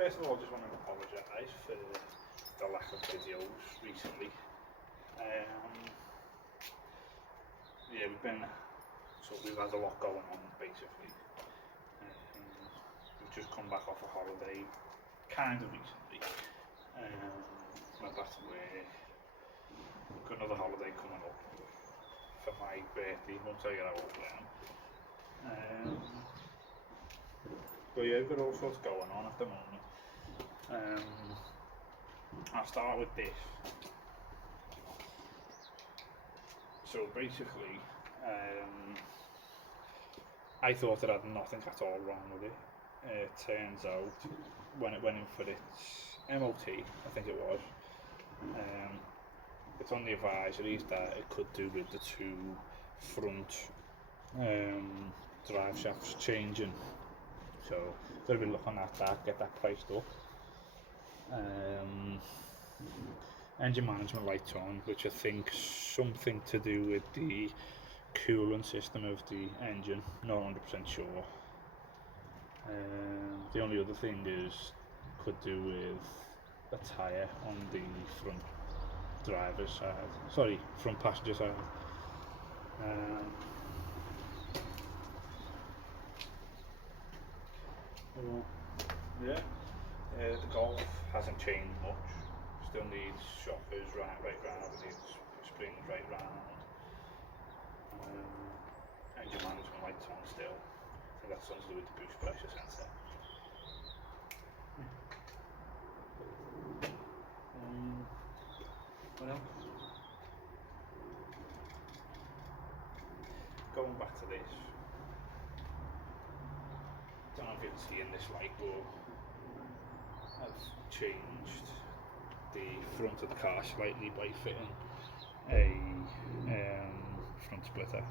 first of all, I just want to apologise for the lack of videos recently. Yeah, we've had a lot going on basically. We've just come back off a holiday, kind of recently. Went back to work. Got another holiday coming up for my birthday once I get older then. But yeah, we've got all sorts going on at the moment. I'll start with this. So basically, I thought it had nothing at all wrong with it. It turns out, when it went in for its MOT, I think it was, it's on the advisories that it could do with the two front drive shafts changing. So, got to be looking at that, get that priced up. Engine management lights on, which I think something to do with the coolant system of the engine, not 100% sure. The only other thing is could do with a tyre on the front driver's side, front passenger side. The Golf hasn't changed much. Still needs shockers right round, it needs springs right round. Engine management lights on still. I think that's something to do with the boost pressure sensor. What else? Going back to this. I don't know if you can see in this light, but I've changed the front of the car slightly by fitting a front splitter.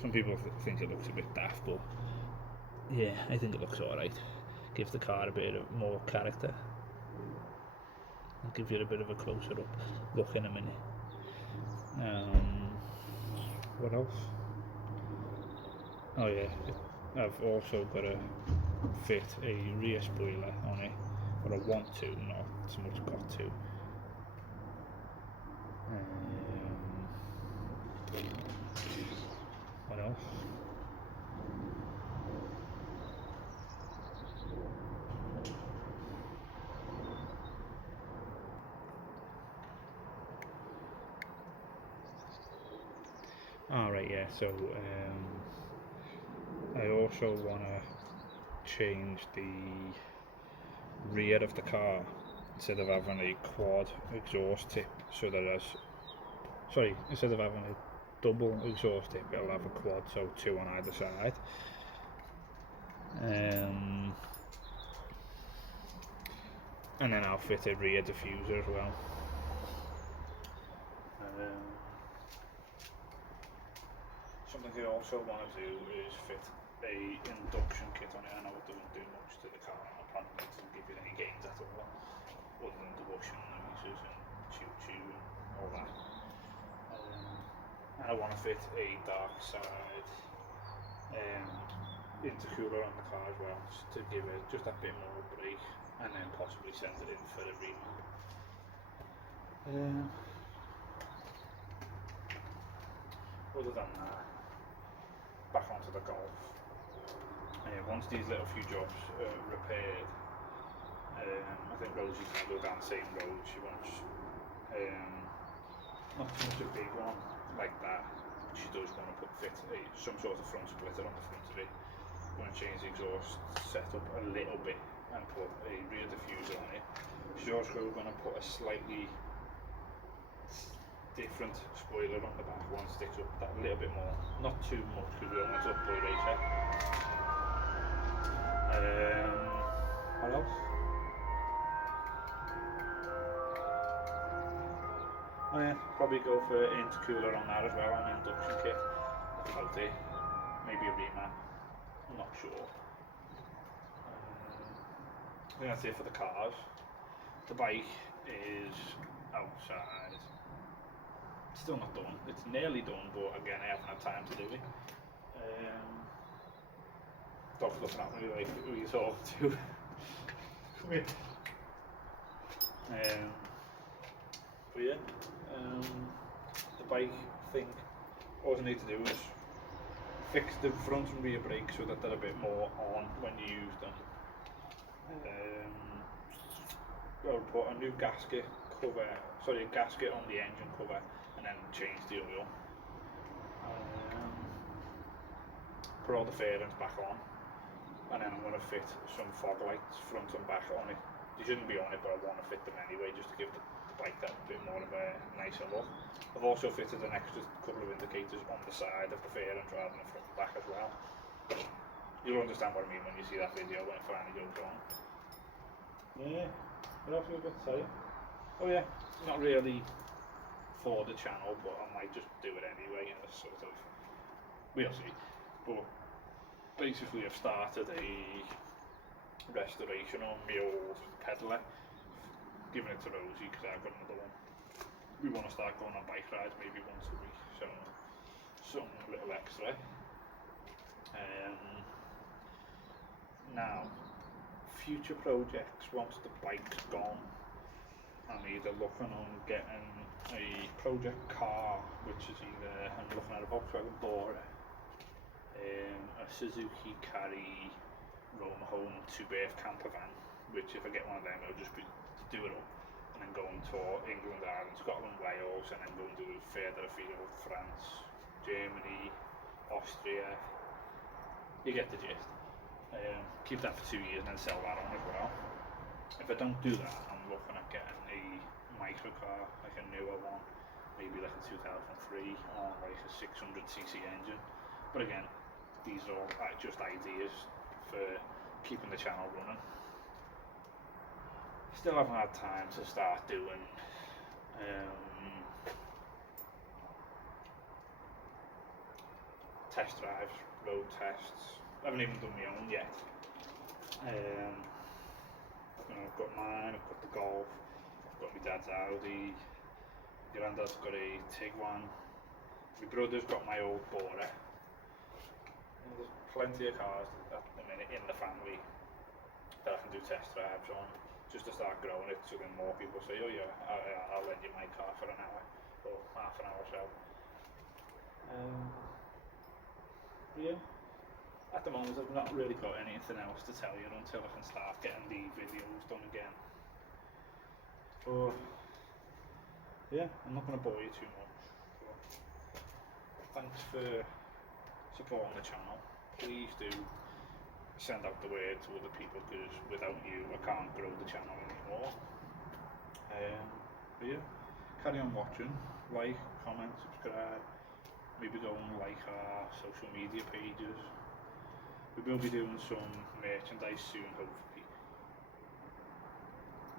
Some people think it looks a bit daft, but yeah, I think it looks alright. Gives the car a bit more character. I'll give you a bit of a closer up look in a minute. What else? Oh yeah, I've also got to fit a rear spoiler on it, but I want to, not so much got to. What else? Alright, yeah, so I also want to change the rear of the car. Instead of having a quad exhaust tip, so that instead of having a double exhaust tip, it'll have a quad, so two on either side. And then I'll fit a rear diffuser as well. Something I also want to do is fit a induction kit on it. I know it doesn't do much to the car, and apparently it doesn't give you any gains at all, other than the washing noises and choo-choo and all that. And I want to fit a dark side intercooler on the car as well, just to give it just a bit more brake, and then possibly send it in for a remap. Other than that, back onto the Golf. Once these little few jobs are repaired, I think Rosie's going to go down the same road. She wants not too much a big one like that. She does want to fit some sort of front splitter on the front of it. Want to change the exhaust setup a little bit and put a rear diffuser on it. She's also going to put a slightly different spoiler on the back. One sticks up that little bit more, not too much because we don't want to up boy racer. What else? Oh yeah, probably go for intercooler on that as well, an induction kit. That's about it. Maybe a remap. I'm not sure. I think that's it for the cars. The bike is outside. It's still not done. It's nearly done, but again, I haven't had time to do it. Dog's looking at me like, who are you talking to? But yeah, the bike thing, all I need to do is fix the front and rear brakes so that they're a bit more on when you use them. I'll put a new gasket on the engine cover, and then change the oil. Put all the fairings back on, and then I'm going to fit some fog lights front and back on it. They shouldn't be on it, but I want to fit them anyway, just to give the bike that bit more of a nicer look. I've also fitted an extra couple of indicators on the side of the fairings rather than the front and back as well. You'll understand what I mean when you see that video when it finally goes on. Yeah, what else have I got to say? Oh yeah, not really for the channel, but I might just do it anyway in a sort of, we'll see. But basically I've started a restoration on my old peddler, giving it to Rosie because I've got another one. We want to start going on bike rides maybe once a week, so something a little extra. Now, future projects once the bike's gone, I'm either looking on getting a project car, which is I'm looking at a Volkswagen Bora, a Suzuki Carry Roma Home 2-berth camper van, which if I get one of them it'll just be to do it up and then go and tour England, Ireland, Scotland, Wales, and then go and do it further afield, France, Germany, Austria. You get the gist. Keep that for 2 years and then sell that on as well. If I don't do that, I'm looking at getting a microcar, like a newer one, maybe like a 2003 on like a 600cc engine. But again, these are all just ideas for keeping the channel running. Still haven't had time to start doing test drives, road tests. I haven't even done my own yet. I've got mine, I've got the Golf, I've got my dad's Audi, my granddad's got a Tiguan, my brother's got my old Bora. And there's plenty of cars at the minute in the family that I can do test drives on, just to start growing it, so then more people say, oh yeah, I'll lend you my car for an hour, or half an hour or so. Yeah. At the moment I've not really got anything else to tell you until I can start getting the videos done again. But yeah, I'm not going to bore you too much. But thanks for supporting the channel. Please do send out the word to other people, because without you I can't grow the channel anymore. But yeah, carry on watching, like, comment, subscribe, maybe go and like our social media pages. We will be doing some merchandise soon, hopefully.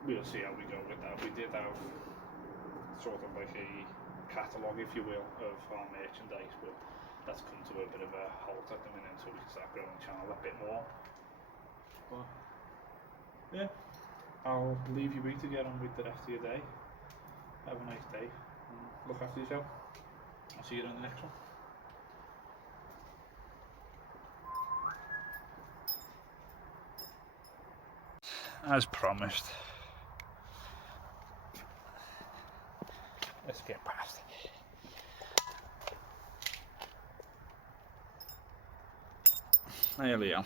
We'll see how we go with that. We did have sort of like a catalogue, if you will, of our merchandise, but that's come to a bit of a halt at the minute until we can start growing the channel a bit more. But yeah, I'll leave you be to get on with the rest of your day. Have a nice day and look after yourself. I'll see you in the next one. As promised, let's get past it. There we go.